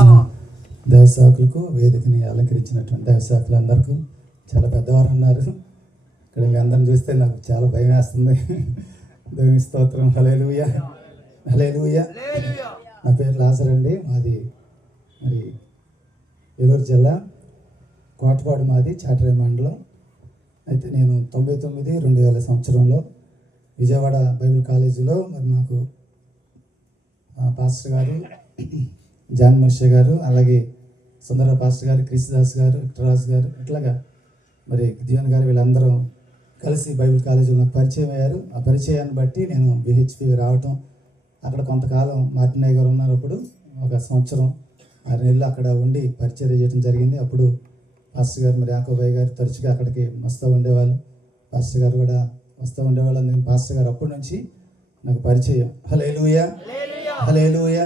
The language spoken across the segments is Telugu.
చేసిన దైవసేవకులకు, వేదికని అలంకరించినటువంటి దైవసేవకులందరికీ, చాలా పెద్దవారు ఉన్నారు ఇక్కడ. మీ అందరిని చూస్తే నాకు చాలా భయం వేస్తుంది. దేవుని స్తోత్రం. హల్లెలూయా, హల్లెలూయా. నా పేరు లాజర్ అండి. మాది మరి ఏలూరు జిల్లా, కోటపాడు మాది, చాటరాయి మండలం. అయితే నేను 99-2000 సంవత్సరంలో విజయవాడ బైబిల్ కాలేజీలో మరి నాకు పాస్టర్ గారు జాన్ మోషే గారు, అలాగే సుందర పాస్టర్ గారు, క్రిస్దాస్ గారు, విక్టరాజు గారు, ఇట్లాగా మరి దివన్ గారు, వీళ్ళందరూ కలిసి బైబిల్ కాలేజీలో నాకు పరిచయం అయ్యారు. ఆ పరిచయాన్ని బట్టి నేను BHP రావటం, అక్కడ కొంతకాలం మార్టినయ్య గారు ఉన్నారు. అప్పుడు 1 సంవత్సరం 6 నెలలు అక్కడ ఉండి పరిచయం చేయడం జరిగింది. అప్పుడు పాస్టర్ గారు మరి యాకోబయ్య గారు తరచుగా అక్కడికి వస్తూ ఉండేవాళ్ళు. పాస్టర్ గారు కూడా వస్తూ ఉండేవాళ్ళు. అందుకని పాస్టర్ గారు అప్పటి నుంచి నాకు పరిచయం. హల్లెలూయా, హల్లెలూయా.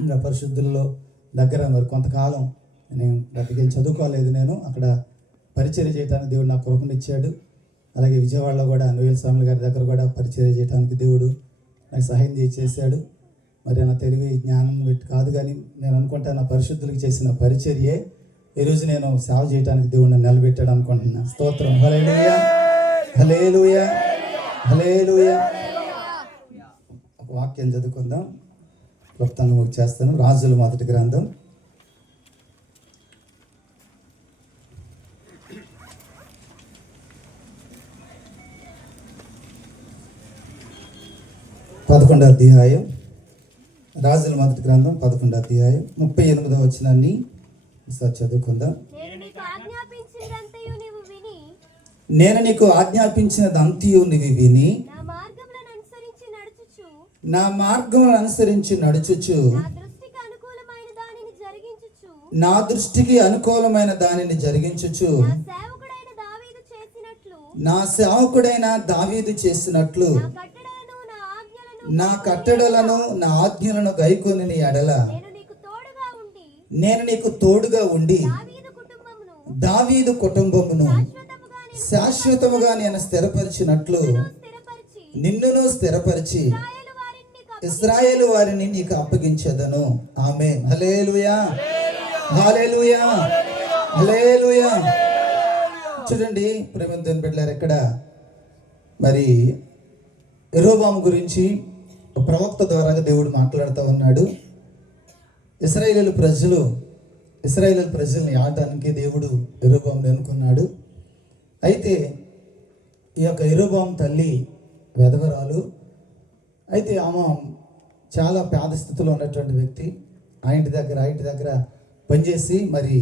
ఇంకా పరిశుద్ధుల్లో దగ్గర మరి కొంతకాలం నేను గట్టిగా చదువుకోలేదు. నేను అక్కడ పరిచర్య చేయడానికి దేవుడు నాకు కృపనిచ్చాడు. అలాగే విజయవాడలో కూడా నోయల్ స్వామి గారి దగ్గర కూడా పరిచర్య చేయడానికి దేవుడు నాకు సహాయం చేశాడు. మరి నా తెలివి జ్ఞానం పెట్టి కాదు, కానీ నేను అనుకుంటా నా పరిశుద్ధులకు చేసిన పరిచర్యే ఈరోజు నేను సేవ చేయడానికి దేవుడు నన్ను నిలబెట్టాడు అనుకుంటున్నాను. స్తోత్రం. హల్లెలూయా, హల్లెలూయా, హల్లెలూయా. ఒక వాక్యం చదువుకుందాం, క్లుప్తంగా ముగి చేస్తాను. రాజుల మొదటి గ్రంథం 11వ అధ్యాయం. రాజుల మొదటి గ్రంథం 11వ అధ్యాయం 38వ వచనాన్ని ఒకసారి చదువుకుందాం. నేను నీకు ఆజ్ఞాపించినదంతయు నీవు విని నా మార్గములను అనుసరించి నడుచుచు నా దృష్టికి అనుకూలమైన దానిని జరిగించుచు నా సేవకుడైన దావీదు చేసినట్లు నా కట్టడలను నా ఆజ్ఞలను గైకొని ఎడల నేను నీకు తోడుగా ఉండి దావీదు కుటుంబమును శాశ్వతముగా నేను స్థిరపరిచినట్లు నిన్నును స్థిరపరిచి ఇశ్రాయేలు వారిని నీకు అప్పగించెదను. ఆమేన్. హల్లెలూయా, హల్లెలూయా, హల్లెలూయా. చూడండి ప్రేమ దేవుని బిడ్డలారా, ఇక్కడ మరి యెరోబాము గురించి ప్రవక్త ద్వారా దేవుడు మాట్లాడుతూ ఉన్నాడు. ఇశ్రాయేలు ప్రజల్ని ఆడటానికి దేవుడు యెరోబాముని అనుకున్నాడు. అయితే ఈ యొక్క యెరోబాము తల్లి వెధవరాలు. అయితే ఆమె చాలా పేద స్థితిలో ఉన్నటువంటి వ్యక్తి. ఆ ఇంటి దగ్గర పనిచేసి మరి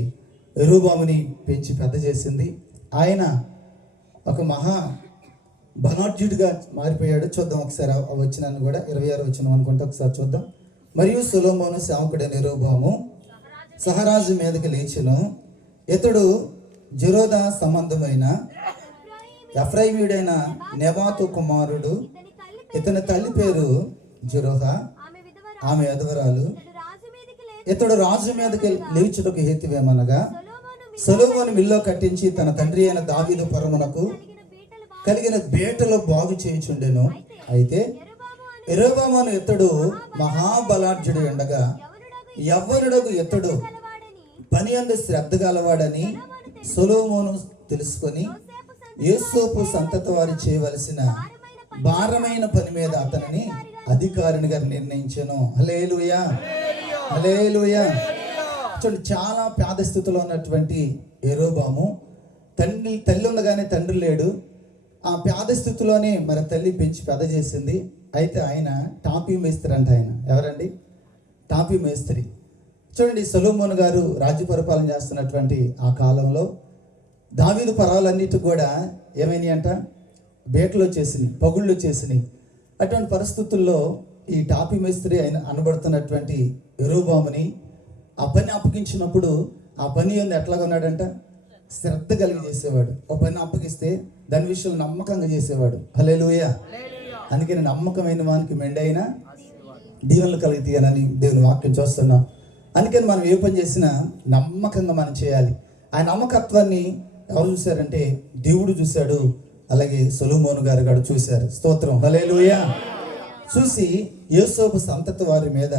యెరోబాముని పెంచి పెద్ద చేసింది. ఆయన ఒక మహా బలాఢ్యుడిగా మారిపోయాడు. చూద్దాం ఒకసారి ఆ వచనాన్ని కూడా, 26వ వచనం అనుకుంటే ఒకసారి చూద్దాం. మరియు సొలొమోను సేవకుడైన యెరోబాము సహరాజు మీదకి లేచెను. ఇతడు జెరోదా సంబంధమైన ఎఫ్రాయిమీయుడైన నెబాతు కుమారుడు. ఇతని తల్లి పేరు జెరోహా, ఆమె విధవరాలు. ఇతడు రాజు మీదకి లేచుటకు హేతువేమనగా సొలొమోను మిల్లో కట్టించి తన తండ్రి అయిన దావీదు పురమునకు కలిగిన బేటలో బాగు చేయుచుండెను. అయితే యెరోబాము ఇతడు మహాబలాఢ్యుడు ఉండగా యవ్వనుడగు ఇతడు పని అందు శ్రద్ధ గలవాడని సొలొమోను తెలుసుకొని యోసేపు సంతతి వారు చేయవలసిన భారమైన పని మీద అతనిని అధికారినిగా నిర్ణయించెను. హల్లెలూయా, హల్లెలూయా. చూడండి, చాలా పేద స్థితిలో ఉన్నటువంటి యెరోబాము తల్లి ఉండగానే తండ్రి లేడు. ఆ పేద స్థితిలోనే మరి తల్లి పెంచి పెద్ద చేసింది. అయితే ఆయన టాపీ మేస్త్రి అంట. ఆయన ఎవరండి? టాపీ మేస్త్రి. చూడండి, సొలొమోను గారు రాజ్య పరిపాలన చేస్తున్నటువంటి ఆ కాలంలో దావీదు పరాలన్నిటి కూడా ఏమైనాయి అంట? బేటలు వచ్చేసినాయి, పగుళ్ళు వచ్చేసినాయి. అటువంటి పరిస్థితుల్లో ఈ టాపీ మేస్త్రి ఆయన అనబడుతున్నటువంటి యెరోబాముని ఆ పని అప్పగించినప్పుడు ఆ పని ఎట్లాగా ఉన్నాడంట? శ్రద్ధ కలిగి చేసేవాడు. ఒక పని అప్పగిస్తే దాని విషయంలో నమ్మకంగా చేసేవాడు. హల్లెలూయా. అందుకని నమ్మకమైన వానికి మెండైన దీవెనలు కలిగితేనని దేవుని వాక్యం చూస్తున్నాం. అందుకని మనం ఏ పని చేసినా నమ్మకంగా మనం చేయాలి. ఆ నమ్మకత్వాన్ని ఎవరు చూశారంటే దేవుడు చూశాడు. అలాగే సొలొమోను గారు కూడా చూశారు. స్తోత్రం. హల్లెలూయా. చూసి యోసేపు సంతతి వారి మీద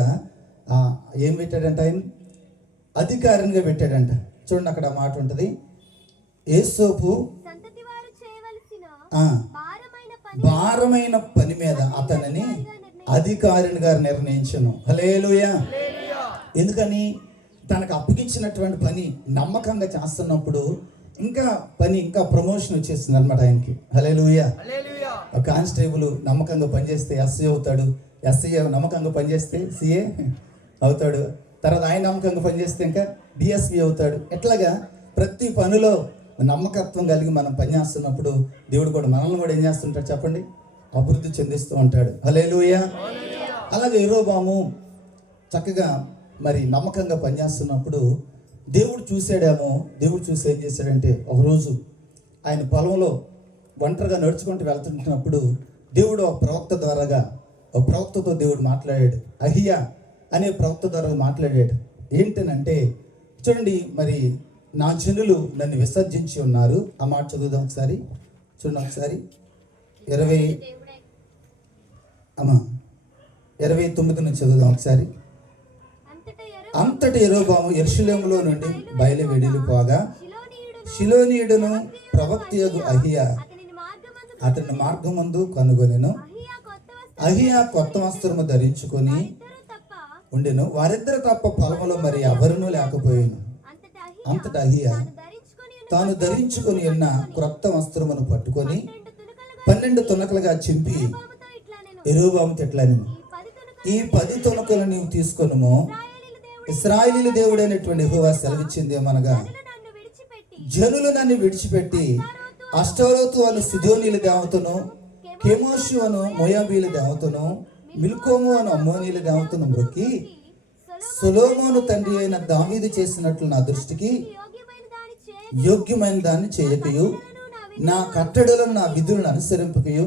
ఏం పెట్టాడంట? ఆయన అధికారినిగా పెట్టాడంట. చూడండి అక్కడ మాట ఉంటుంది, యేసోపు భారమైన పని మీద అతనిని అధికారినిగా నిర్ణయించను. హల్లెలూయా. ఎందుకని? తనకు అప్పగించినటువంటి పని నమ్మకంగా చేస్తున్నప్పుడు ఇంకా ప్రమోషన్ వచ్చేస్తుంది అనమాట ఆయనకి. హల్లెలూయా. కానిస్టేబుల్ నమ్మకంగా పనిచేస్తే ఎస్ఐ అవుతాడు, ఎస్ఐ నమ్మకంగా పనిచేస్తే సిఏ అవుతాడు, తర్వాత ఆయన నమ్మకంగా పనిచేస్తే ఇంకా డిఎస్పి అవుతాడు. ఎట్లాగా ప్రతి పనిలో నమ్మకత్వం కలిగి మనం పనిచేస్తున్నప్పుడు దేవుడు కూడా మనల్ని కూడా ఏం చేస్తుంటాడు చెప్పండి, అభివృద్ధి చెందిస్తూ ఉంటాడు. హల్లెలూయా. అలాగే యెరోబాము చక్కగా మరి నమ్మకంగా పనిచేస్తున్నప్పుడు దేవుడు చూశాడేమో. దేవుడు చూసి ఏం చేశాడంటే, ఒకరోజు ఆయన పొలంలో ఒంటరిగా నడుచుకుంటూ వెళ్తుంటున్నప్పుడు దేవుడు ఒక ప్రవక్తతో దేవుడు మాట్లాడాడు. అహియా అనే ప్రవక్త ద్వారా మాట్లాడాడు. ఏంటనంటే చూడండి, మరి నా జనులు నన్ను విసర్జించి ఉన్నారు. ఆ మాట చదువుదాం ఒకసారి. చూడండి ఒకసారి 29 నుంచి చదువుదాం ఒకసారి. అంతటి యెరోబాము యెరూషలేములో నుండి బయలువెళ్ళిపోగా షిలోనీయుడును ప్రవక్తయగు అహియా అతని మార్గమందు కనుగొనెను. అహియా కొత్త వస్త్రము ధరించుకొని ఉండెను. వారిద్దరు తప్ప పొలములో మరి ఎవరునూ లేకపోయాను. అంతటా అహియా తాను ధరించుకొని ఉన్న క్రొత్త వస్త్రమును పట్టుకొని 12 తునకలుగా చింపి యెరోబాముతో ఇట్లనెను, ఈ 10 తునకలు నీవు తీసుకొనుము. ఇశ్రాయేలీయుల దేవుడైనటువంటి యెహోవా సెలవిచ్చిందేమనగా, జనులు నన్ను విడిచిపెట్టి అష్టారోతు అను సిదోనీయుల దేవతను, కెమోషు అను మోయాబీల దేవతను, మిల్కోము అను అమ్మోనీయుల దేవతను మొక్కి సొలొమోను తండ్రి అయిన దావీదు చేసినట్లు నా దృష్టికి యోగ్యమైన దాన్ని చేయకయు, నా కట్టడలను నా విధులను అనుసరింపకయు,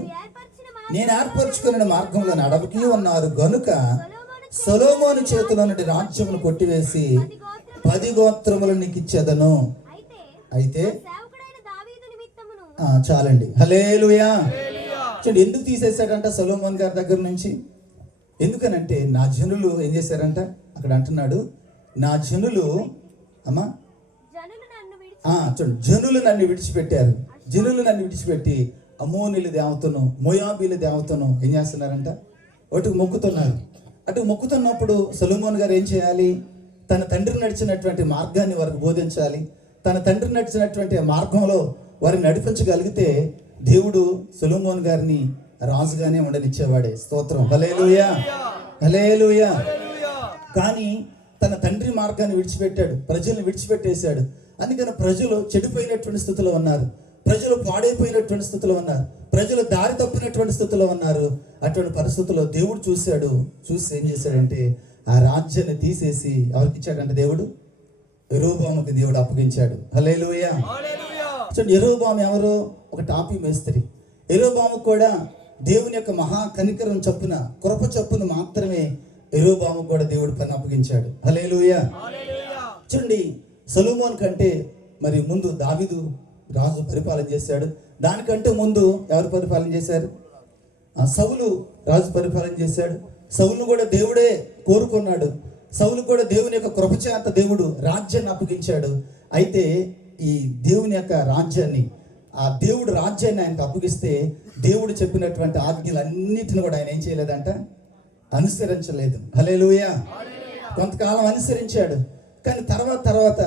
నేను ఏర్పరచుకున్న మార్గంలో నడవకయు ఉన్నారు గనుక సొలొమోను చేతిలో నుండి రాజ్యమును కొట్టివేసి 10 గోత్రములు నీకు ఇచ్చేదను. అయితే చాలండి. హల్లెలూయా. చూడండి, ఎందుకు తీసేశాడంట సొలొమోన్ గారి దగ్గర నుంచి? ఎందుకనంటే నా జనులు ఏం చేశారంట, అక్కడ అంటున్నాడు, నా జనులు చూడండి, జనులు నన్ను విడిచిపెట్టారు. జనులు నన్ను విడిచిపెట్టి అమ్మోనీయుల దేవతను, మోయాబీల దేవతను ఏం చేస్తున్నారంట, వాటికి మొక్కుతున్నారు. అటు మొక్కుతున్నప్పుడు సొలొమోన్ గారు ఏం చేయాలి? తన తండ్రి నడిచినటువంటి మార్గాన్ని వారికి బోధించాలి. తన తండ్రి నడిచినటువంటి మార్గంలో వారిని నడిపించగలిగితే దేవుడు సొలొమోన్ గారిని రాజుగానే ఉండనిచ్చేవాడే. స్తోత్రం. హల్లెలూయా, హల్లెలూయా. కానీ తన తండ్రి మార్గాన్ని విడిచిపెట్టాడు, ప్రజల్ని విడిచిపెట్టేశాడు. అందుకని ప్రజలు చెడిపోయినటువంటి స్థితిలో ఉన్నారు, ప్రజలు పాడైపోయినటువంటి స్థితిలో ఉన్నారు, ప్రజలు దారి తప్పినటువంటి స్థితిలో ఉన్నారు. అటువంటి పరిస్థితుల్లో దేవుడు చూశాడు. చూసి ఏం చేశాడంటే ఆ రాజ్యాన్ని తీసేసి ఎవరికి ఇచ్చాడంటే దేవుడు యెరోబాముకి దేవుడు అప్పగించాడు. హల్లెలూయా. చూడండి, యెరోబాము ఎవరు? ఒక టాపీ మేస్త్రి. యెరోబాము కూడా దేవుని యొక్క మహా కనికరం చొప్పున, కృప చొప్పున మాత్రమే యెరోబాము కూడా దేవుడు పని అప్పగించాడు. హల్లెలూయా. చూడండి, సొలొమోన్ కంటే మరి ముందు దావీదు రాజు పరిపాలన చేశాడు. దానికంటే ముందు ఎవరు పరిపాలన చేశారు? సౌలు రాజు పరిపాలన చేశాడు. సౌలును కూడా దేవుడే కోరుకున్నాడు. సౌలు కూడా దేవుని యొక్క కృపచేత దేవుడు రాజ్యాన్ని అప్పగించాడు. అయితే ఈ దేవుని యొక్క రాజ్యాన్ని, ఆ దేవుడు రాజ్యాన్ని ఆయనకు అప్పగిస్తే దేవుడు చెప్పినటువంటి ఆజ్ఞలన్నిటిని కూడా ఆయన ఏం చేయలేదంట, అనుసరించలేదు. హల్లెలూయా. కొంతకాలం అనుసరించాడు, కానీ తర్వాత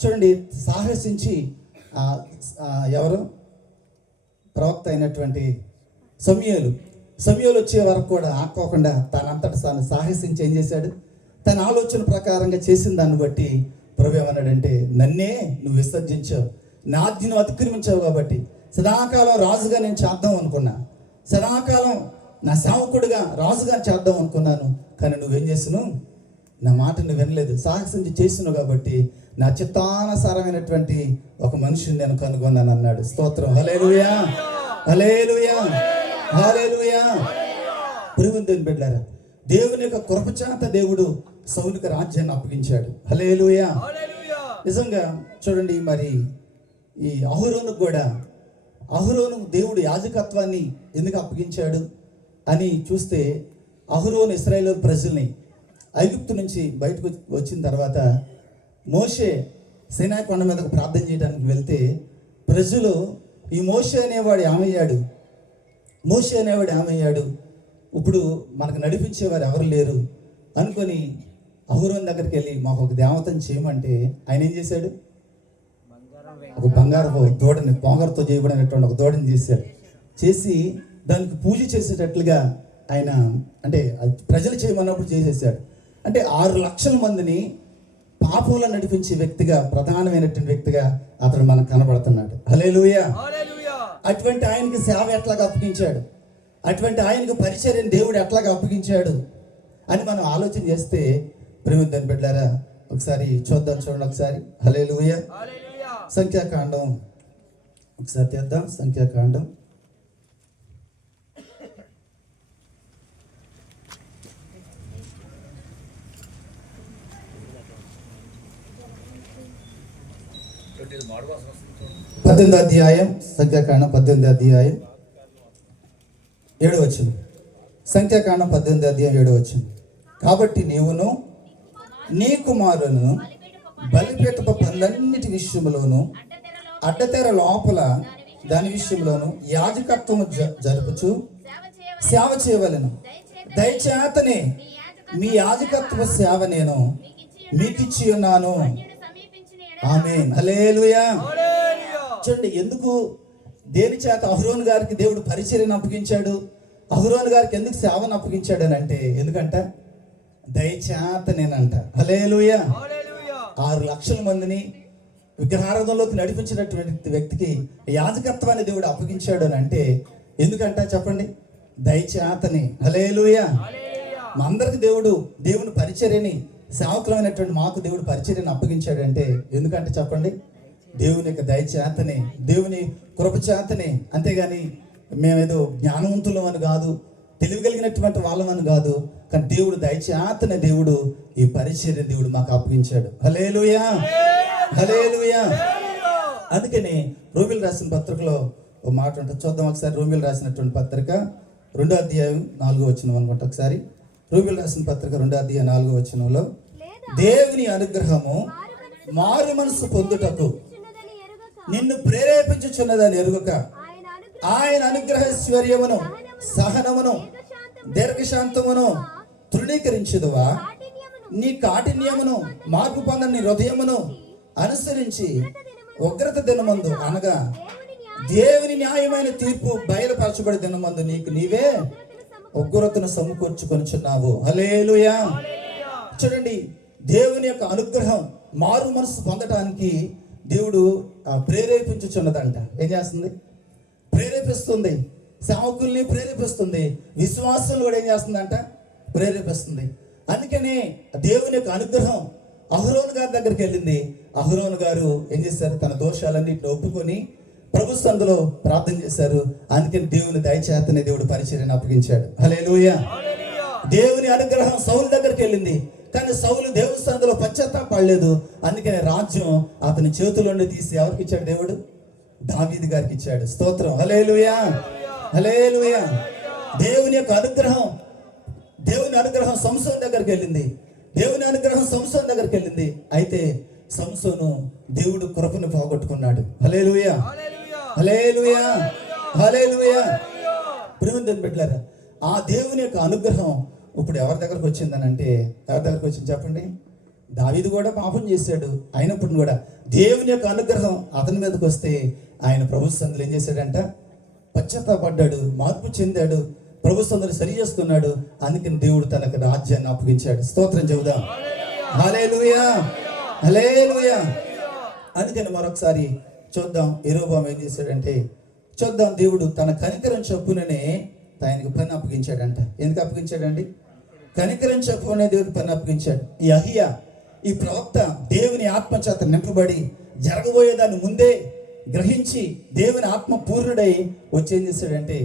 చూడండి సాహసించి ఎవరు ప్రవక్త అయినటువంటి సమూయేలు వచ్చే వరకు కూడా ఆకోకుండా తనంతట తాను సాహసించి ఏం చేశాడు, తన ఆలోచన ప్రకారంగా చేసిన దాన్ని బట్టి ప్రభు ఏమన్నాడంటే, నన్నే నువ్వు విసర్జించావు, నా ఆజ్ఞను అతిక్రమించావు కాబట్టి సదాకాలం రాజుగా నేను చేద్దాం అనుకున్నా, సదాకాలం నా సేవకుడిగా రాజుగా చేద్దాం అనుకున్నాను, కానీ నువ్వేం చేసినావు, నా మాటను వినలేదు, సాహసించి చేసినావు కాబట్టి నా చిత్తానుసారమైనటువంటి ఒక మనిషిని నేను కనుగొన్నాను అన్నాడు. స్తోత్రం. హల్లెలూయా, హల్లెలూయా, హల్లెలూయా. ప్రియమైన బిడ్డలారా, దేవుని యొక్క కృపచేత దేవుడు సౌలుకి రాజ్యాన్ని అప్పగించాడు. హల్లెలూయా. నిజంగా చూడండి, మరి ఈ అహరోను దేవుడు యాజకత్వాన్ని ఎందుకు అప్పగించాడు అని చూస్తే, అహరోను ఇశ్రాయేలు ప్రజల్ని ఐగుప్తు నుంచి బయటకు వచ్చిన తర్వాత మోషే సీనాయి కొండ మీదకు ప్రార్థన చేయడానికి వెళ్తే ప్రజలు ఈ మోషే అనేవాడు ఏమయ్యాడు, మోషే అనేవాడు ఏమయ్యాడు, ఇప్పుడు మనకు నడిపించేవారు ఎవరు లేరు అనుకొని అహరోను దగ్గరికి వెళ్ళి మాకు ఒక దేవతను చేయమంటే ఆయన ఏం చేశాడు, ఒక బంగారపు దూడని, పొంగరతో చేయబడినటువంటి ఒక దూడని చేశాడు. చేసి దానికి పూజ చేసేటట్లుగా ఆయన, అంటే ప్రజలు చేయమన్నప్పుడు చేసేసాడు. అంటే 6 లక్షల మందిని పాపంలో నడిపించే వ్యక్తిగా, ప్రధానమైనటువంటి వ్యక్తిగా అతడు మనకు కనబడుతున్నాడు. హల్లెలూయా. అటువంటి ఆయనకి సేవ ఎట్లాగా అప్పగించాడు, అటువంటి ఆయనకు పరిచర్యను దేవుడు ఎట్లాగా అప్పగించాడు అని మనం ఆలోచన చేస్తే ప్రేమిద్దని బిడ్డారా ఒకసారి చూద్దాం. చూడండి ఒకసారి. హల్లెలూయా. సంఖ్యాకాండం ఒకసారి తీద్దాం. సంఖ్యాకాండం 18వ అధ్యాయం, సంఖ్యాకాండం 18వ అధ్యాయం 7వ వచనం. సంఖ్యాకాండం 18వ అధ్యాయం 7వ వచనం. కాబట్టి నీవును నీ కుమారులను బలిపీఠపు పనులన్నిటి విషయంలోను అడ్డతెర లోపల దాని విషయంలోను యాజకత్వము జరుపుచు సేవ చేయవలెను. దయచేతనే మీ యాజకత్వ సేవ నేను మీకిచ్చి ఉన్నాను. ఆమేన్. హల్లెలూయా. చూడండి, ఎందుకు దేని చేత అహరోను గారికి దేవుడు పరిచర్యను అప్పగించాడు, అహరోను గారికి ఎందుకు సేవను అప్పగించాడు అని అంటే, ఎందుకంట దయచేత నేనంట. హల్లెలూయా. 6 లక్షల మందిని విగ్రహారాధనలోకి నడిపించినటువంటి వ్యక్తికి యాజకత్వాన్ని దేవుడు అప్పగించాడు అని అంటే ఎందుకంట చెప్పండి, దయచేతని. హల్లెలూయా. మా అందరికి దేవుని పరిచర్యని, సేవకులమైనటువంటి మాకు దేవుడు పరిచర్యను అప్పగించాడంటే ఎందుకంటే చెప్పండి, దేవుని యొక్క దయచేతనే, దేవుని కృపచేతనే. అంతేగాని మేమేదో జ్ఞానవంతులం అని కాదు, తెలివి కలిగినటువంటి వాళ్ళం అని కాదు, కానీ దేవుడు దయచేతనే దేవుడు ఈ పరిచర్య దేవుడు మాకు అప్పగించాడు. హల్లెలూయా. హల్లెలూయా. అందుకని రోమిలు రాసిన పత్రికలో ఒక మాట ఉంటుంది, చూద్దాం ఒకసారి. రోమిలు రాసినటువంటి పత్రిక 2వ అధ్యాయం 4వ వచనం అనుకుంటా. ఒకసారి రోమిలు రాసిన పత్రిక 2వ అధ్యాయం 4వ వచనంలో, దేవుని అనుగ్రహము మారు మనసు పొందుటకు నిన్ను ప్రేరేపించుచున్నదని ఎరుగక ఆయన అనుగ్రహైశ్వర్యమును సహనమును దీర్ఘశాంతమును తృణీకరించుదువా, నీ కాఠిన్యమును మార్పు పొందని హృదయమును అనుసరించి ఉగ్రత దినమందు అనగా దేవుని న్యాయమైన తీర్పు బయలుపరచబడి దినమందు నీకు నీవే ఉగ్రతను సమకూర్చుకొనిచున్నావు. హల్లెలూయా. చూడండి, దేవుని యొక్క అనుగ్రహం మారు మనసు పొందటానికి దేవుడు ప్రేరేపించుచున్నదంట. ఏం చేస్తుంది? ప్రేరేపిస్తుంది. సేవకుల్ని ప్రేరేపిస్తుంది, విశ్వాసులు కూడా ఏం చేస్తుందంట? ప్రేరేపిస్తుంది. అందుకనే దేవుని యొక్క అనుగ్రహం అహరోను గారి దగ్గరికి వెళ్ళింది. అహరోను గారు ఏం చేశారు? తన దోషాలన్నింటిని ఒప్పుకొని ప్రభు సందులో ప్రార్థన చేశారు. అందుకని దేవుని దయచేతనే దేవుడు పరిచర్యను అప్పగించాడు. హల్లెలూయా. దేవుని అనుగ్రహం సౌలు దగ్గరికి వెళ్ళింది, కానీ సౌలు దేవుని సందులో పశ్చాత్తాపడలేదు. అందుకని రాజ్యం అతని చేతుల్లోనే తీసి ఎవరికి ఇచ్చాడు? దేవుడు దావీదు గారికి ఇచ్చాడు. స్తోత్రం. హల్లెలూయా. హల్లెలూయా. దేవుని యొక్క అనుగ్రహం, దేవుని అనుగ్రహం సంసోను దగ్గరికి వెళ్ళింది. దేవుని అనుగ్రహం సంసోను దగ్గరికి వెళ్ళింది. అయితే సంసోను దేవుడు కృపను పోగొట్టుకున్నాడు. హల్లెలూయా. హల్లెలూయా. హల్లెలూయా. ప్రేమదేవుని బిడ్డలారా, ఆ దేవుని యొక్క అనుగ్రహం ఇప్పుడు ఎవరి దగ్గరకు వచ్చిందని అంటే, ఎవరి దగ్గరకు వచ్చింది చెప్పండి? దావీదు కూడా పాపం చేశాడు, అయినప్పుడు కూడా దేవుని యొక్క అనుగ్రహం అతని మీదకి వస్తే ఆయన ప్రభు సందులో ఏం చేశాడంట? పశ్చాత్తాపడ్డాడు, మార్పు చెందాడు, ప్రభు సందులు సరి చేసుకున్నాడు. అందుకని దేవుడు తనకు రాజ్యాన్ని అప్పగించాడు. స్తోత్రం చెబుదాం. హల్లెలూయా. హల్లెలూయా. అందుకని మరొకసారి చూద్దాం, యెరోబాము ఏం చేశాడంటే చూద్దాం. దేవుడు తన కనికరం చొప్పుననే ఆయనకు పని అప్పగించాడంట. ఎందుకు అప్పగించాడండి? కనికరం చొప్పునే దేవుడు పని అప్పగించాడు. ఈ అహియా, ఈ ప్రవక్త దేవుని ఆత్మచేత నింపబడి జరగబోయేదాన్ని ముందే గ్రహించి దేవుని ఆత్మ పూర్ణుడై వచ్చి ఏం చేశాడంటే,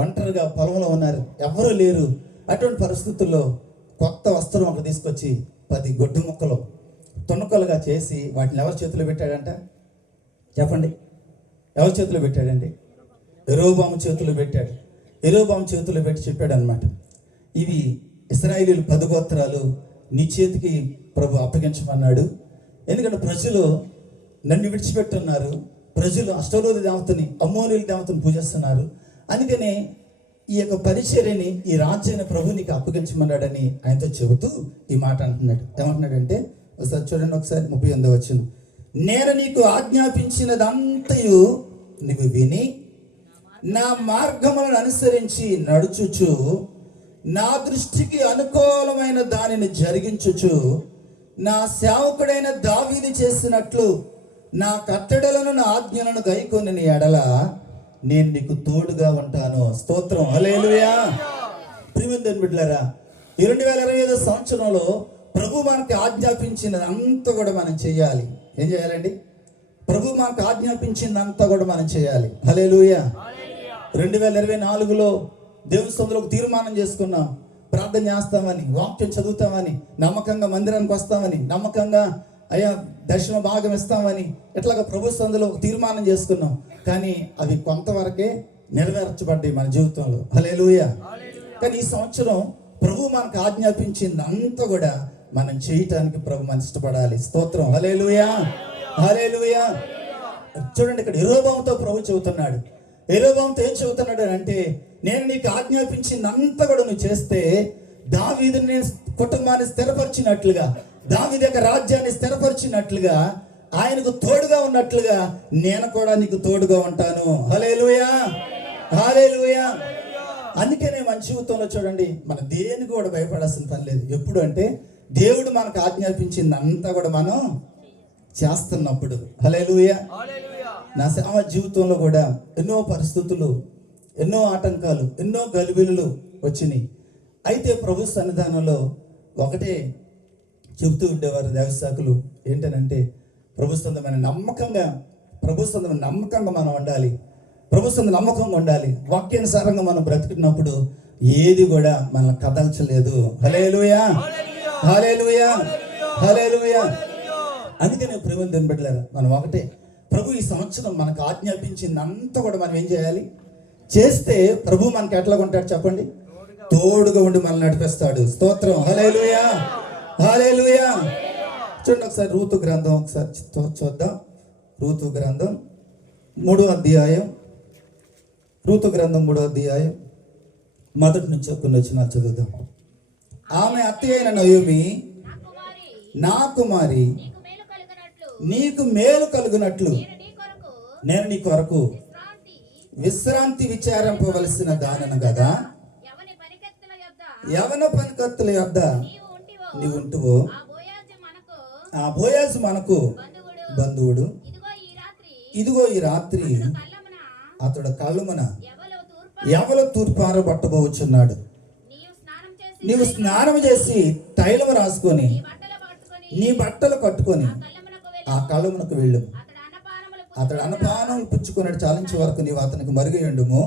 ఒంటరిగా పొలంలో ఉన్నారు, ఎవ్వరూ లేరు. అటువంటి పరిస్థితుల్లో కొత్త వస్త్రం ఒకటి తీసుకొచ్చి 10 గొడ్డు ముక్కలు తుణుకలుగా చేసి వాటిని ఎవరి చేతిలో పెట్టాడంట? చెప్పండి, ఎవరి చేతిలో పెట్టాడండి? యెరోబాము చేతిలో పెట్టాడు. యెరోబాము చేతిలో పెట్టి చెప్పాడు అనమాట, ఇవి ఇశ్రాయేలీయులు 10 గోత్రాలు నీ చేతికి ప్రభు అప్పగించమన్నాడు. ఎందుకంటే ప్రజలు నన్ను విడిచిపెట్టున్నారు, ప్రజలు అష్టరోధి దేవతని, అమ్మోనుల దేవతని పూజిస్తున్నారు. అందుకనే ఈ యొక్క పరిచర్యని, ఈ రాజ్యాన్ని ప్రభు నీకు అప్పగించమన్నాడని ఆయనతో చెబుతూ ఈ మాట అంటున్నాడు. ఏమంటున్నాడంటే ఒకసారి చూడండి, ఒకసారి 38వ వచనం. నేను నీకు ఆజ్ఞాపించినదంతయు నీవు విని నా మార్గములను అనుసరించి నడుచుచు నా దృష్టికి అనుకూలమైన దానిని జరిగించుచు నా సేవకుడైన దావీదు చేసినట్లు నా కట్టడలను నా ఆజ్ఞలను గైకొని ఎడల నేను నీకు తోడుగా ఉంటాను. స్తోత్రం, హల్లెలూయా. ప్రియమైన దేవుని బిడ్డలారా, ఈ 2025 సంవత్సరంలో ప్రభు మనకి ఆజ్ఞాపించినదంతా కూడా మనం చేయాలి. ఏం చేయాలండి? ప్రభు మనకు ఆజ్ఞాపించిందంతా కూడా మనం చేయాలి. హల్లెలూయా. 2024లో దేవుని సన్నిధిలో ఒక తీర్మానం చేసుకున్నాం. ప్రార్థన చేస్తామని, వాక్యం చదువుతామని, నమ్మకంగా మందిరానికి వస్తామని, నమ్మకంగా అయ్యా దర్శన భాగం ఇస్తామని, ఇట్లాగా ప్రభు సన్నిధిలో ఒక తీర్మానం చేసుకున్నాం. కానీ అవి కొంతవరకే నెరవేర్చబడ్డాయి మన జీవితంలో. హల్లెలూయా. కానీ ఈ సంవత్సరం ప్రభు మనకు ఆజ్ఞాపించింది అంతా కూడా మనం చేయటానికి ప్రభు మనం ఇష్టపడాలి. స్తోత్రం, హల్లెలూయా, హల్లెలూయా. చూడండి, ఇక్కడ యెరోబాముతో ప్రభు చెబుతున్నాడు. యెరోబాముతో ఏం చెబుతున్నాడు అంటే, నేను నీకు ఆజ్ఞాపించిందంతా కూడా నువ్వు చేస్తే దావీదుని కుటుంబాన్ని స్థిరపరిచినట్లుగా, దావీదు యొక్క రాజ్యాన్ని స్థిరపరిచినట్లుగా, ఆయనకు తోడుగా ఉన్నట్లుగా నేను కూడా నీకు తోడుగా ఉంటాను. హల్లెలూయా, హల్లెలూయా. అందుకనే మన జీవితంలో చూడండి, మన దేనికి కూడా భయపడాల్సిన పని లేదు. ఎప్పుడు అంటే దేవుడు మనకు ఆజ్ఞాపించింది అంతా కూడా మనం చేస్తున్నప్పుడు. హల్లెలూయా. నా సేవ జీవితంలో కూడా ఎన్నో పరిస్థితులు, ఎన్నో ఆటంకాలు, ఎన్నో గలిబిలులు వచ్చినాయి. అయితే ప్రభు సన్నిధానంలో ఒకటే చెబుతూ ఉండేవారు దేవసేవకులు. ఏంటనంటే ప్రభుత్వమైన నమ్మకంగా మనం ఉండాలి. ప్రభుత్వం నమ్మకంగా ఉండాలి. వాక్యానుసారంగా మనం బ్రతికినప్పుడు ఏది కూడా మనల్ని కదల్చలేదు. హల్లెలూయా, హల్లెలూయా, హల్లెలూయా. అందుకనే ప్రేమను దేవుని బిడ్డలారా, మనం ఒకటే, ప్రభు ఈ సంవత్సరం మనకు ఆజ్ఞాపించింది అంతా కూడా మనం ఏం చేయాలి? చేస్తే ప్రభు మనకి ఎట్లా ఉంటాడు చెప్పండి? తోడుగా ఉండి మనల్ని నడిపిస్తాడు. స్తోత్రం, హల్లెలూయా, హల్లెలూయా. చూడండి ఒకసారి రూతు గ్రంథం ఒకసారి చూద్దాం. రూతు గ్రంథం 3వ అధ్యాయం, రూతు గ్రంథం 3వ అధ్యాయం మొదటి నుంచి కొన్ని వచనాలు చదువుదాం. ఆమె అత్తయ్య అయిన నయోమి, నా కుమారి నీకు మేలు కలుగునట్లు నేను నీ కొరకు విశ్రాంతి విచారింపవలసిన దానను కదా, యవన పనికత్తుల యొద్ద నీవు ఉంటువో, ఆ బోయాజు మనకు బంధువుడు. ఇదిగో ఈ రాత్రి అతడు కళ్ళమున ఎవల తూర్పార పట్టబోచున్నాడు. నీవు స్నానం చేసి తైలము రాసుకొని నీ బట్టలు కట్టుకొని ఆ కళ్ళమునకు వెళ్ళు. అతడు అన్నపానం పుచ్చుకున్నాడు చాలించే వరకు నీవు అతనికి మరుగయుండుము.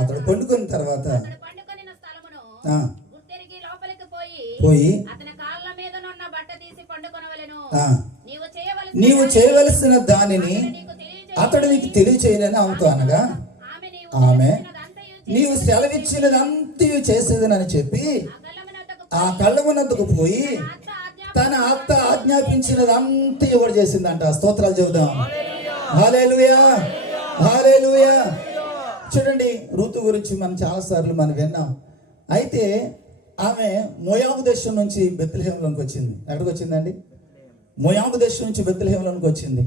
అతడు పండుకున్న తర్వాత పోయి నీవు చేయవలసిన దానిని అతడు నీకు తెలియచేయనని ఆమెతో అనగా, ఆమె నీవు సెలవిచ్చినదంతా చేసేదనని చెప్పి ఆ కళ్ళమునద్దకు పోయి తన అత్త ఆజ్ఞాపించినదంతా ఎవరు చేసిందంట. స్తోత్రాలు చెబుదాం. హల్లెలూయా, హల్లెలూయా. చూడండి, ఋతు గురించి మనం చాలాసార్లు మనం విన్నాం. అయితే ఆమె మోయాబు దేశం నుంచి బెత్లెహేంలోకి వచ్చింది. ఎక్కడికి వచ్చిందండి? మోయాబు దేశం నుంచి బెత్లెహేంలోకి వచ్చింది.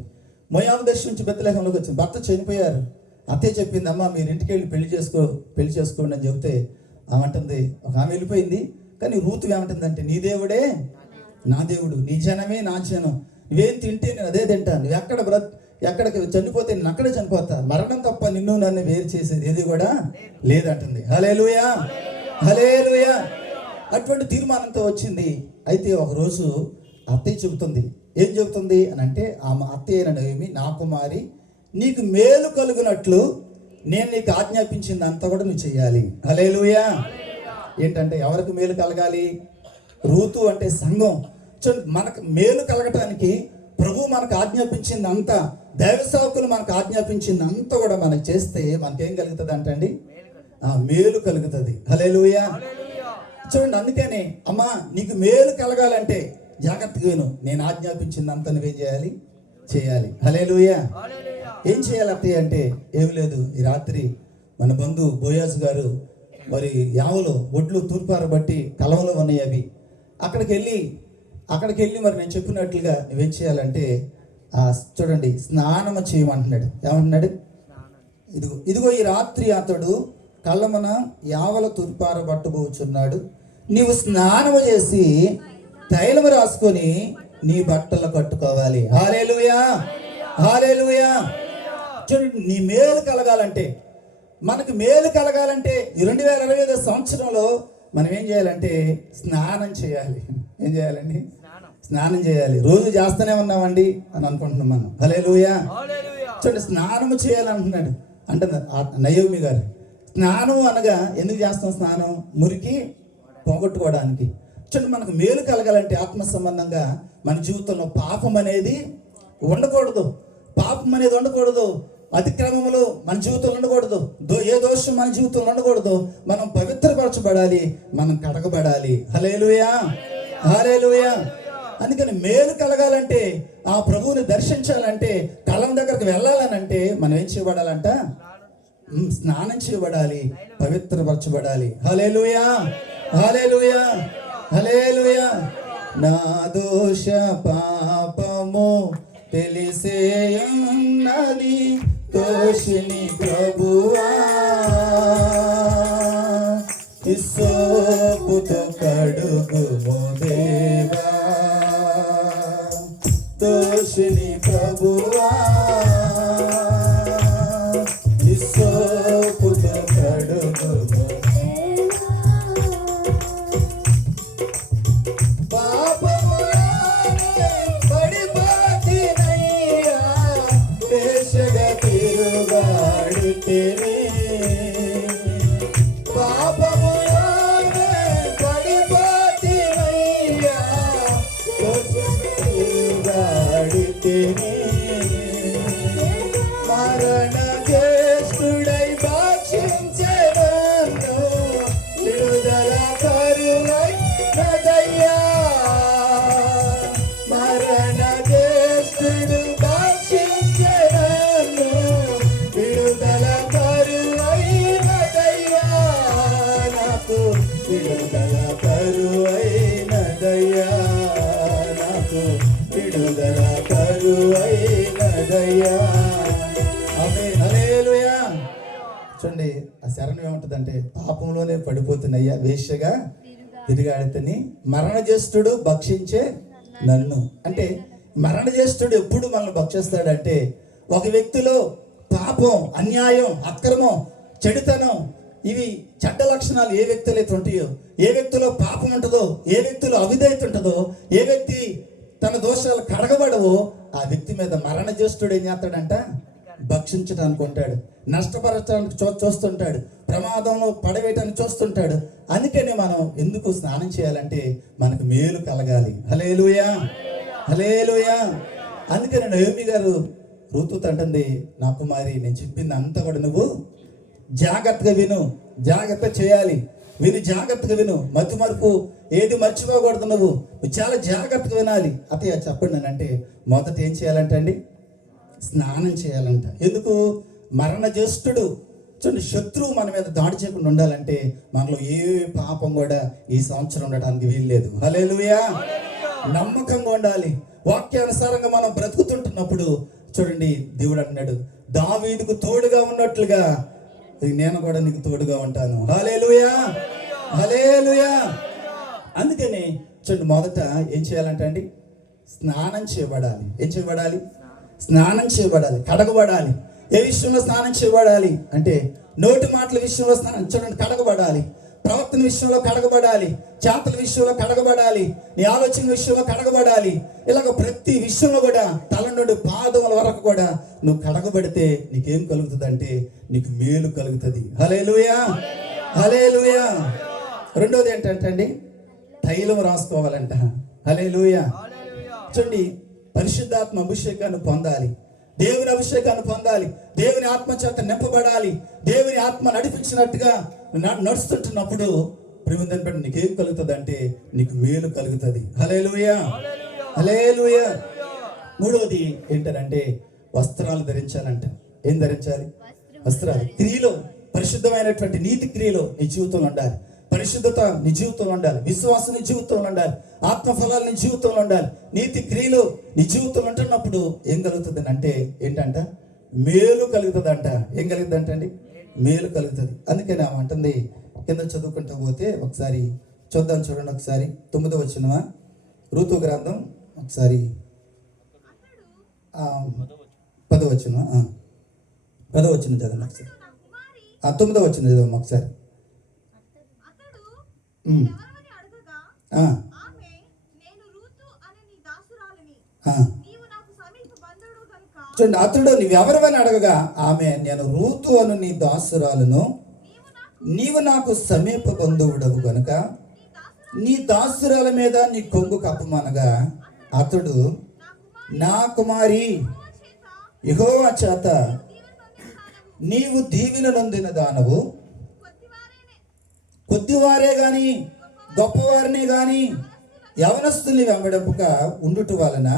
మోయాబు దేశం నుంచి బెత్లెహేంలోకి వచ్చింది. భర్త చనిపోయారు. అత్తే చెప్పింది, అమ్మ మీరు ఇంటికి వెళ్ళి పెళ్లి చేసుకోండి అని చెబితే ఆమె అంటుంది, ఒక ఆమె వెళ్ళిపోయింది. కానీ రూతు ఏమంటుందంటే, నీ దేవుడే నా దేవుడు, నీ జనమే నా జనం, నువ్వేం తింటే నేను అదే తింటాను, నువ్వు ఎక్కడికి చనిపోతే నేను అక్కడే చనిపోతా, మరణం తప్ప నిన్ను నన్ను వేరు చేసేది ఏది కూడా లేదంటుంది. హల్లెలూయా, హల్లెలూయా. అటువంటి తీర్మానంతో వచ్చింది. అయితే ఒకరోజు అత్తయ్య చెబుతుంది. ఏం చెబుతుంది అని అంటే, ఆమె అత్తయ్య అయిన నయోమి, నా కుమారి నీకు మేలు కలుగునట్లు నేను నీకు ఆజ్ఞాపించింది అంతా కూడా నువ్వు చేయాలి. హల్లెలూయా. ఏంటంటే ఎవరికి మేలు కలగాలి? రూతు అంటే సంఘం. మనకు మేలు కలగటానికి ప్రభు మనకు ఆజ్ఞాపించింది అంతా, దైవ సేవకులు మనకు ఆజ్ఞాపించింది అంతా కూడా మనకు చేస్తే మనకేం కలుగుతుంది అంటండి? మేలు కలుగుతుంది. హల్లెలూయా. చూడండి, అందుకని అమ్మా నీకు మేలు కలగాలంటే జాగ్రత్తగా విను, నేను ఆజ్ఞాపించిందంతా నువ్వేం చేయాలి, చేయాలి. హల్లెలూయా. ఏం చేయాలి అత్తయ్య అంటే ఏమి లేదు, ఈ రాత్రి మన బంధువు బోయాజు గారు మరి యావలో ఒడ్లు తూర్పారబట్టి కలవలో ఉన్నాయి అవి, అక్కడికి వెళ్ళి మరి నేను చెప్పినట్లుగా నువ్వేం చేయాలంటే చూడండి స్నానము చేయమంటున్నాడు. ఏమంటున్నాడు? ఇదిగో ఈ రాత్రి అతడు కళ్ళమున యావల తూర్పారబట్టబోచున్నాడు, నీవు స్నానము చేసి తైలము రాసుకొని నీ బట్టలు కట్టుకోవాలి. హల్లెలూయా, హల్లెలూయా. చూడండి, నీ మేలు కలగాలంటే, మనకు మేలు కలగాలంటే ఈ 2025 సంవత్సరంలో మనం ఏం చేయాలంటే స్నానం చేయాలి. ఏం చేయాలండి? స్నానం చేయాలి. రోజు చేస్తూనే ఉన్నామండి అని అనుకుంటున్నాం మనం. హల్లెలూయా. చూడండి, స్నానము చేయాలంటున్నాడు అంటున్నారు నయోమి గారు. స్నానం అనగా ఎందుకు చేస్తాం? స్నానం మురికి పోగొట్టుకోవడానికి. చూడండి, మనకు మేలు కలగాలంటే ఆత్మ సంబంధంగా మన జీవితంలో పాపం అనేది ఉండకూడదు. పాపం అనేది ఉండకూడదు. అతిక్రమములు మన జీవితంలో ఉండకూడదు. ఏ దోషం మన జీవితంలో ఉండకూడదు. మనం పవిత్రపరచబడాలి, మనం కడగబడాలి. హల్లెలూయా, హల్లెలూయా. అందుకని మేలు కలగాలంటే, ఆ ప్రభువుని దర్శించాలంటే, కళ్ళం దగ్గరకు వెళ్ళాలనంటే మనం ఏం చేయబడాలంట? స్నానం చేయబడాలి, పవిత్రపరచబడాలి. హల్లెలూయా, హల్లెలూయా, హల్లెలూయా. నా దోష పాపము తెలిసేయున్నది, దోషిని ప్రభువా హిస్సోపుతో కడుగుము దేవా, దోషిని ప్రభువా హిస్సోపుతో కడుగుము. మరణ జ్యేష్ఠుడై భక్షించెదను, విడుదల కరువై నదయ్యా. మరణ జ్యేష్ఠుడు భక్షించెదను, విడుదల కరువై నదయ్యా. నాకు విడుదల కరువై నదయ్యా, నాకు విడుదల కరువై నదయ్యా. ఆమేన్, హల్లెలూయా. చూడండి, ఆ శరణం ఏముంటుందంటే, పాపంలోనే పడిపోతున్నాయ్యా వేశ్యగా తిరిగాడితని మరణజ్యేష్ఠుడు భక్షించే నన్ను. అంటే మరణజ్యేష్ఠుడు ఎప్పుడు మనల్ని భక్షిస్తాడంటే, ఒక వ్యక్తిలో పాపం, అన్యాయం, అక్రమం, చెడుతనం, ఇవి చెడ్డ లక్షణాలు ఏ వ్యక్తులు అయితే ఉంటాయో, ఏ వ్యక్తిలో పాపం ఉంటుందో, ఏ వ్యక్తిలో అవిధేయత ఉంటుందో, ఏ వ్యక్తి తన దోషాలు కడగబడవో, ఆ వ్యక్తి మీద మరణజ్యేష్ఠుడు ఏం చేస్తాడంట? భక్షించడానికి ఉంటాడు, నష్టపరచడానికి చూస్తుంటాడు, ప్రమాదంలో పడవేయడానికి చూస్తుంటాడు. అందుకని మనం ఎందుకు స్నానం చేయాలంటే మనకు మేలు కలగాలి. హల్లెలూయా, హల్లెలూయా. అందుకని నయోమి గారు రూతుతో అంటుంది, నా కుమారి నేను చెప్పింది అంతా కూడా నువ్వు జాగ్రత్తగా విను, జాగ్రత్త చేయాలి. విని జాగ్రత్తగా విను, మతి మరుపు ఏది మర్చిపోకూడదు. నువ్వు చాలా జాగ్రత్తగా వినాలి. అతయ్య చెప్పండి అంటే, మొదట ఏం చేయాలంటే అండి, స్నానం చేయాలంట. ఎందుకు? మరణ జ్యేష్ఠుడు. చూడండి, శత్రువు మన మీద దాడి చేయకుండా ఉండాలంటే మనలో ఏ పాపం కూడా ఈ సంవత్సరం ఉండటానికి వీల్లేదు. హల్లెలూయా. నమ్మకంగా ఉండాలి. వాక్యానుసారంగా మనం బ్రతుకుతుంటున్నప్పుడు చూడండి, దేవుడు అన్నాడు, దావీదుకు తోడుగా ఉన్నట్లుగా నేను కూడా నీకు తోడుగా ఉంటాను. హల్లెలూయా, హల్లెలూయా. అందుకని చూడండి, మొదట ఏం చేయాలంటే అండి, స్నానం చేయబడాలి. ఏం చేయబడాలి? స్నానం చేయబడాలి, కడగబడాలి. ఏ విషయంలో స్నానం చేయబడాలి అంటే, నోటి మాటల విషయంలో స్నానం, చూడండి, కడగబడాలి. ప్రవర్తన విషయంలో కడగబడాలి, చేతల విషయంలో కడగబడాలి, నీ ఆలోచన విషయంలో కడగబడాలి. ఇలాగ ప్రతి విషయంలో కూడా తల నుండి పాదముల వరకు కూడా నువ్వు కడగబడితే నీకేం కలుగుతుంది అంటే నీకు మేలు కలుగుతుంది. హల్లెలూయా, హల్లెలూయా. రెండోది ఏంటంటే అండి, తైలం రాసుకోవాలంట. హల్లెలూయా. చూడండి, పరిశుద్ధాత్మ అభిషేకాన్ని పొందాలి, దేవుని అభిషేకాన్ని పొందాలి, దేవుని ఆత్మ చేత నింపబడాలి. దేవుని ఆత్మ నడిపించినట్టుగా నడుస్తుంటున్నప్పుడు ప్రేమిందని బట్టి నీకేం కలుగుతుంది అంటే నీకు మేలు కలుగుతుంది. హల్లెలూయా, హల్లెలూయా. మూడవది ఏంటంటే వస్త్రాలు ధరించాలంట. ఏం ధరించాలి? వస్త్రాలు. క్రియలో పరిశుద్ధమైనటువంటి నీతి క్రియలో నీ జీవితంలో ఉండాలి. పరిశుద్ధత నీ జీవితంలో ఉండాలి. విశ్వాసం నీ జీవితంలో ఉండాలి. ఆత్మఫలాలు నీ జీవితంలో ఉండాలి. నీతి క్రియలు నీ జీవితంలో ఉంటున్నప్పుడు ఏం కలుగుతుంది అంటే ఏంటంట? మేలు కలుగుతుంది అంట. ఏం కలుగుతుంది అంటే మేలు కలుగుతుంది. అందుకని ఆమె అంటుంది, కింద చదువుకుంటూ పోతే ఒకసారి చూద్దాం, చూడండి ఒకసారి 9వ వచనమా, ఋతు గ్రంథం ఒకసారి 10వ వచనం, 10వ వచనం చదవండి ఒకసారి. 9వ వచనం చదవం ఒకసారి. చూడండి, అతడు నీవెవరవని అడగగా ఆమె, నేను రూతు అను నీ దాసురాలను, నీవు నాకు సమీప బంధువుడవు గనుక నీ దాసురాల మీద నీ కొంగు కప్పమనగా అతడు, నా కుమారి, యెహోవా చేత నీవు దీవెన నొందిన దానవు, కొద్దివారే గాని గొప్పవారిని గాని యవనస్తుల్ని వెంబడింపక ఉండుట వలన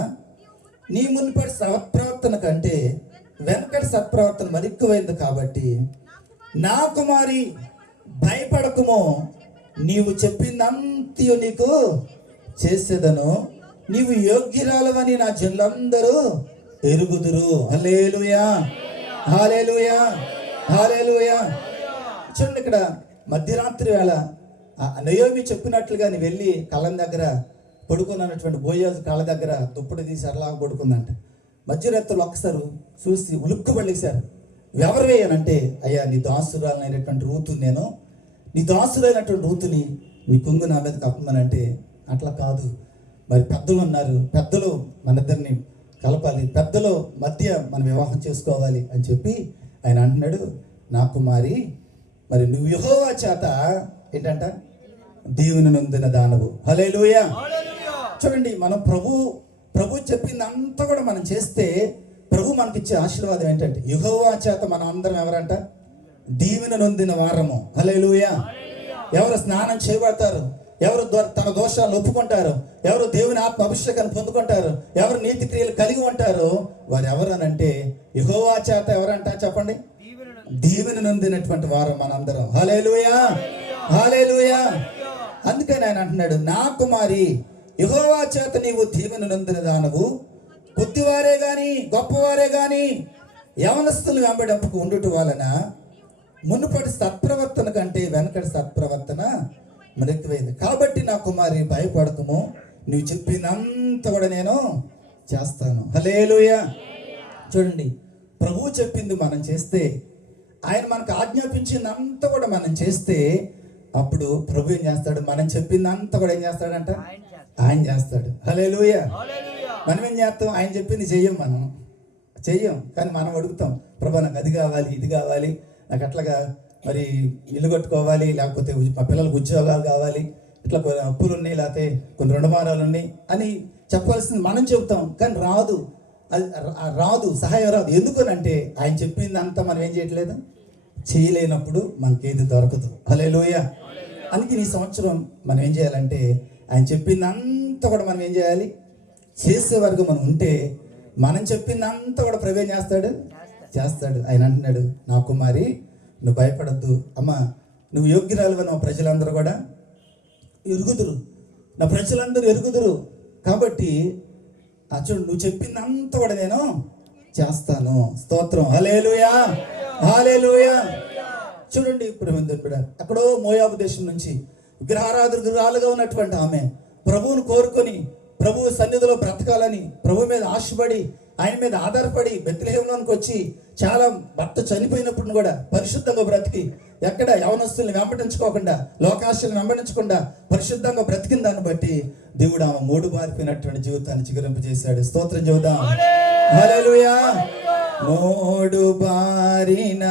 నీ మునుపటి సత్ప్రవర్తన కంటే వెనకటి సత్ప్రవర్తన మరిక్కువైంది. కాబట్టి నా కుమారి, భయపడకుము, నీవు చెప్పిందంతయు నీకు చేసేదను, నీవు యోగ్యురాలవని నా జనులందరూ ఎరుగుదురు. హల్లెలూయా, హల్లెలూయా, హల్లెలూయా. చూడండి, ఇక్కడ మధ్యరాత్రి వేళ నయోమి చెప్పినట్లుగా నీ వెళ్ళి కళ్ళం దగ్గర పడుకున్నటువంటి బోయాజు కాళ్ళ దగ్గర దుప్పటి తీసి అరలాగా పడుకుందంట. మధ్యరాత్రులు ఒక్కసారి చూసి ఉలుక్కుబడిసారు. ఎవరు వేయనంటే, అయ్యా నీ దాసురాలైనటువంటి రూతు, నేను నీ దాసురైనటువంటి రూతుని నీ కొంగు నా మీద కప్పమనంటే, అట్లా కాదు, మరి పెద్దలు ఉన్నారు, పెద్దలు మన ఇద్దరిని కలపాలి, పెద్దలు మధ్య మనం వివాహం చేసుకోవాలి అని చెప్పి ఆయన అంటున్నాడు, నా కుమారి, మరి నువ్వు యెహోవా చేత ఏంటంట దీవెన నొందిన దానవు. హల్లెలూయా. చూడండి, మనం ప్రభు చెప్పిందంతా కూడా మనం చేస్తే ప్రభు మనకిచ్చే ఆశీర్వాదం ఏంటంటే, యెహోవా చేత మనం అందరం ఎవరంట దీవెన నొందిన వారము. హల్లెలూయా. ఎవరు స్నానం చేయబడతారు, ఎవరు తన దోషాలను ఒప్పుకుంటారు, ఎవరు దేవుని ఆత్మ అభిషేకాన్ని పొందుకుంటారు, ఎవరు నీతి క్రియలు కలిగి ఉంటారో వారు ఎవరనంటే యెహోవా చేత ఎవరంట చెప్పండి, దీవెన నొందినటువంటి వారు మనందరం. హల్లెలూయా, హల్లెలూయా. అందుకని ఆయన అంటున్నాడు, నా కుమారి, యెహోవా చేత నీవు దీవెన నొందిన దానవు, కొద్దివారే గాని గొప్పవారే గాని యవనస్తులు వెంబడింపకు ఉండుట వలన మునుపటి సత్ప్రవర్తన కంటే వెనకటి సత్ప్రవర్తన మరెక్కువైంది. కాబట్టి నా కుమారి, భయపడకము, నువ్వు చెప్పిందంత కూడా నేను చేస్తాను. హల్లెలూయా. చూడండి, ప్రభువు చెప్పింది మనం చేస్తే, ఆయన మనకు ఆజ్ఞాపించిందంతా కూడా మనం చేస్తే, అప్పుడు ప్రభు ఏం చేస్తాడు? మనం చెప్పిందంతా కూడా ఏం చేస్తాడంట? ఆయన చేస్తాడు. హల్లెలూయా. మనం ఏం చేస్తాం? ఆయన చెప్పింది మనం చెయ్యం, కానీ మనం అడుగుతాం, ప్రభు నాకు అది కావాలి, ఇది కావాలి, నాకు అట్లాగా మరి ఇల్లు కట్టుకోవాలి, లేకపోతే మా పిల్లలకు ఉద్యోగాలు కావాలి, ఇట్లా కొన్ని అప్పులు ఉన్నాయి, లేకపోతే కొన్ని రుణభారాలు ఉన్నాయి అని చెప్పాల్సింది మనం చెబుతాం, కానీ రాదు, అది రాదు, సహాయం రాదు. ఎందుకనంటే ఆయన చెప్పిందంతా మనం ఏం చేయట్లేదు, చేయలేనప్పుడు మనకేది దొరకదు. హల్లెలూయా. అందుకే ఈ సంవత్సరం మనం ఏం చేయాలంటే, ఆయన చెప్పిందంతా కూడా మనం ఏం చేయాలి, చేసే వరకు మనం ఉంటే మనం చెప్పిందంతా కూడా ప్రభు ఏం చేస్తాడు. ఆయన అంటున్నాడు, నా కుమారి, నువ్వు భయపడద్దు, అమ్మ, నువ్వు యోగ్యురాలు, నా ప్రజలందరూ కూడా ఎరుగుదురు, నా ప్రజలందరూ ఎరుగుదురు. కాబట్టి చూడు, నువ్వు చెప్పిందంతా కూడా నేను చేస్తాను. స్తోత్రం. హల్లెలూయా, హల్లెలూయా. చూడండి, ఇప్పుడు అక్కడో మోయాబు దేశం నుంచి విగ్రహారాధకురాలుగా ఉన్నటువంటి ఆమె ప్రభువును కోరుకొని ప్రభు సన్నిధిలో బ్రతకాలని ప్రభు మీద ఆశపడి ఆయన మీద ఆధారపడి బెత్లెహేంలోనికి వచ్చి చాలా భర్త చనిపోయినప్పుడు కూడా పరిశుద్ధంగా బ్రతికి, ఎక్కడ యవనస్తుల్ని వెంబడించుకోకుండా, లోకాశల్ని వెంబడించకుండా పరిశుద్ధంగా బ్రతికిన దాన్ని బట్టి దేవుడు ఆమె మూడు బారిపోయినటువంటి జీవితాన్ని చిగురింపజేశాడు. స్తోత్రం చెబుదాం. హల్లెలూయా. మూడు బారిన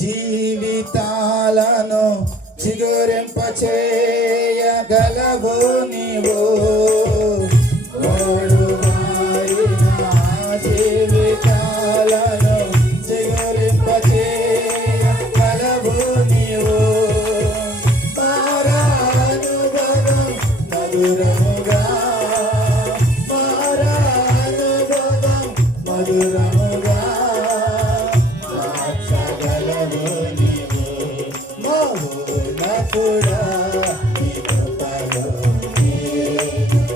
జీవితాలను చిగురింపచేయగలవు నీవు, మూడు బారిన జీవితాలను చిగురింపచేయగలవు నీవు, మారా మధురముగా మార్చగలవు నీవు మహోన్నతుడా నీ కృపలో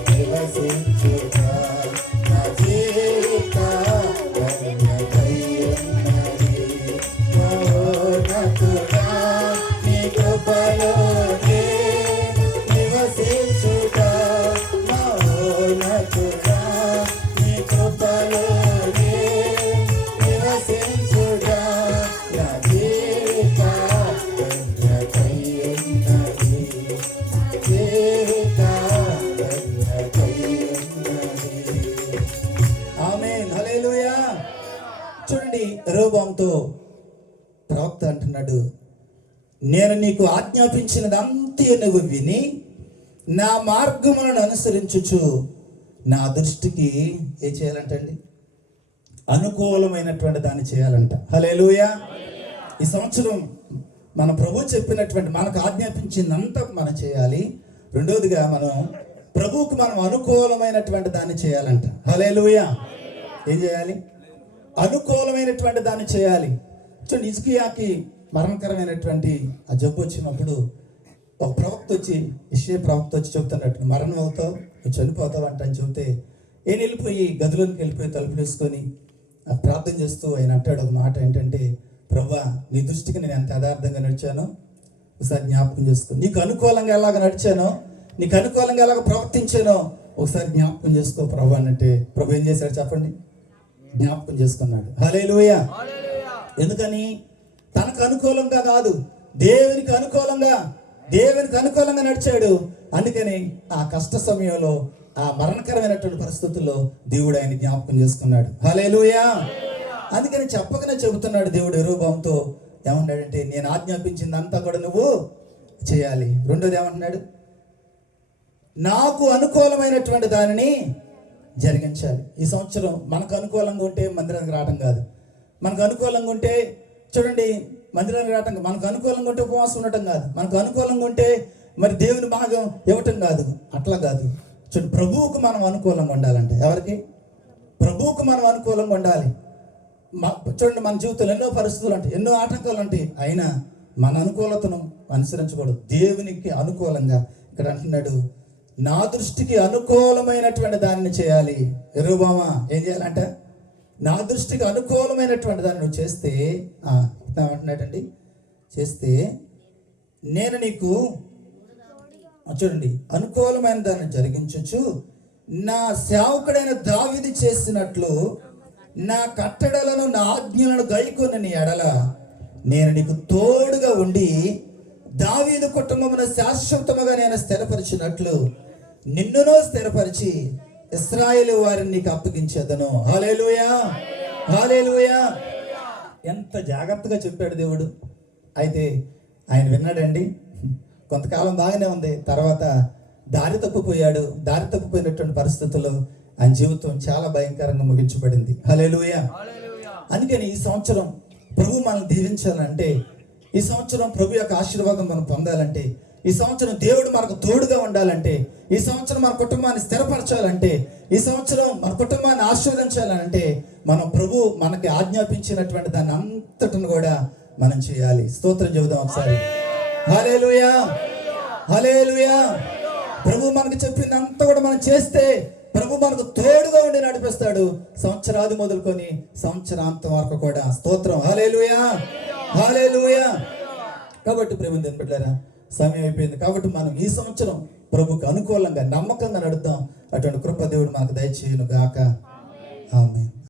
నివసించుగా నా జీవిత ధన్యతై ఉన్నది మహోన్నతుడా నీ కృపలో నివసించుగా మహోన్నతుడా నీ కృపలో నివసించుగా నా జీవిత ధన్యతై ఉన్నది జీవిత ధన్యతై ఉన్నది. ఆమేన్ హల్లెలూయా. చూడండి, యెరొబోముతో ప్రవక్త అంటున్నాడు, నేను నీకు ఆజ్ఞాపించినదంతా నువ్వు విని నా మార్గములను అనుసరించుచు నా దృష్టికి ఏం చేయాలంటండి, అనుకూలమైనటువంటి దాన్ని చేయాలంట. హల్లెలూయా. ఈ సంవత్సరం మన ప్రభు చెప్పినటువంటి మనకు ఆజ్ఞాపించిందంతా మనం చేయాలి. రెండోదిగా మనం ప్రభువుకు మనం అనుకూలమైనటువంటి దాన్ని చేయాలంట. హల్లెలూయా. ఏం చేయాలి? అనుకూలమైనటువంటి దాన్ని చేయాలి. చూడండి, హిజ్కియాకి మరణకరమైనటువంటి ఆ జబ్బు వచ్చినప్పుడు ఒక ప్రవక్త వచ్చి, యెషయా ప్రవక్త వచ్చి చెబుతున్నట్టు, మరణం అవుతావు, నువ్వు చనిపోతావు అంట అని చెబితే ఈయన వెళ్ళిపోయి గదిలోకి వెళ్ళిపోయి తలుపులు వేసుకొని ప్రార్థన చేస్తూ ఆయన అంటాడు ఒక మాట ఏంటంటే, ప్రభువా నీ దృష్టికి నేను ఎంత యథార్థంగా నడిచానో ఒకసారి జ్ఞాపకం చేసుకో. నీకు అనుకూలంగా ఎలాగ నడిచానో, నీకు అనుకూలంగా ఎలాగ ప్రవర్తించానో ఒకసారి జ్ఞాపకం చేసుకో ప్రభు అంటే, ప్రభు ఏం చేశాడు చెప్పండి? జ్ఞాపకం చేసుకున్నాడు. హల్లెలూయా. ఎందుకని? తనకు అనుకూలంగా కాదు, దేవునికి అనుకూలంగా నడిచాడు. అందుకని ఆ కష్ట సమయంలో, ఆ మరణకరమైనటువంటి పరిస్థితుల్లో దేవుడు ఆయన జ్ఞాపకం చేసుకున్నాడు. హల్లెలూయా. అందుకని చెప్పకనే చెబుతున్నాడు దేవుడు యెరొబోముతో. ఏమన్నాడంటే, నేను ఆజ్ఞాపించిందంతా కూడా నువ్వు చేయాలి. రెండోది ఏమంటున్నాడు? నాకు అనుకూలమైనటువంటి దానిని జరిగించాలి. ఈ సంవత్సరం మనకు అనుకూలంగా ఉంటే మందిరానికి రావడం కాదు, మనకు అనుకూలంగా ఉంటే చూడండి మందిరానికి రావటం, మనకు అనుకూలంగా ఉంటే ఉపవాసం ఉండటం కాదు, మనకు అనుకూలంగా ఉంటే మరి దేవుని భాగం ఇవ్వటం కాదు, అట్లా కాదు. చూడండి, ప్రభువుకు మనం అనుకూలంగా ఉండాలంటే, ఎవరికి? ప్రభువుకు మనం అనుకూలంగా ఉండాలి. చూడండి, మన జీవితంలో ఎన్నో పరిస్థితులు ఉంటాయి, ఎన్నో ఆటంకాలు ఉంటాయి, అయినా మన అనుకూలతను అనుసరించకూడదు. దేవునికి అనుకూలంగా ఇక్కడ అంటున్నాడు, నా దృష్టికి అనుకూలమైనటువంటి దానిని చేయాలి. యెరొబోమా ఏం చేయాలంట? నా దృష్టికి అనుకూలమైనటువంటి దాన్ని నువ్వు చేస్తే అంటున్నాడండి, చేస్తే నేను నీకు చూడండి అనుకూలమైన దాన్ని జరిగించచ్చు, నా సేవకుడైన దావీదు చేసినట్లు నా కట్టడలను నా ఆజ్ఞలను గైకొని నీ ఎడల నేను నీకు తోడుగా ఉండి దావీదు కుటుంబమును శాశ్వతముగా నేను స్థిరపరిచినట్లు నిన్నును స్థిరపరిచి ఇశ్రాయేలు వారిని నీకు అప్పగించేదను. హల్లెలూయా. హల్లెలూయా. ఎంత జాగ్రత్తగా చెప్పాడు దేవుడు. అయితే ఆయన విన్నాడండి. కొంతకాలం బాగానే ఉంది, తర్వాత దారి తప్పిపోయినటువంటి పరిస్థితుల్లో ఆయన జీవితం చాలా భయంకరంగా ముగించబడింది. హల్లెలూయా. అందుకని ఈ సంవత్సరం ప్రభు మనల్ని దీవించాలంటే, ఈ సంవత్సరం ప్రభు యొక్క ఆశీర్వాదం మనం పొందాలంటే, ఈ సంవత్సరం దేవుడు మనకు తోడుగా ఉండాలంటే, ఈ సంవత్సరం మన కుటుంబాన్ని స్థిరపరచాలంటే, ఈ సంవత్సరం మన కుటుంబాన్ని ఆశీర్వదించాలంటే మనం ప్రభు మనకి ఆజ్ఞాపించినటువంటి దాన్ని అంతటిని కూడా మనం చేయాలి. స్తోత్రం చెబుదాం ఒకసారి. హల్లెలూయా. హల్లెలూయా. ప్రభు మనకు చెప్పిందంతా కూడా మనం చేస్తే ప్రభు మనకు తోడుగా ఉండి నడిపిస్తాడు, సంవత్సరాది మొదలుకొని సంవత్సరాంతం వరకు కూడా. స్తోత్రం. హల్లెలూయా. హల్లెలూయా. కాబట్టి ప్రభుని బిడ్డలారా, సమయం అయిపోయింది. కాబట్టి మనం ఈ సంవత్సరం ప్రభుకు అనుకూలంగా నమ్మకంగా నడుద్దాం. అటువంటి కృప దేవుడు మనకు దయచేయును గాక. ఆమేన్.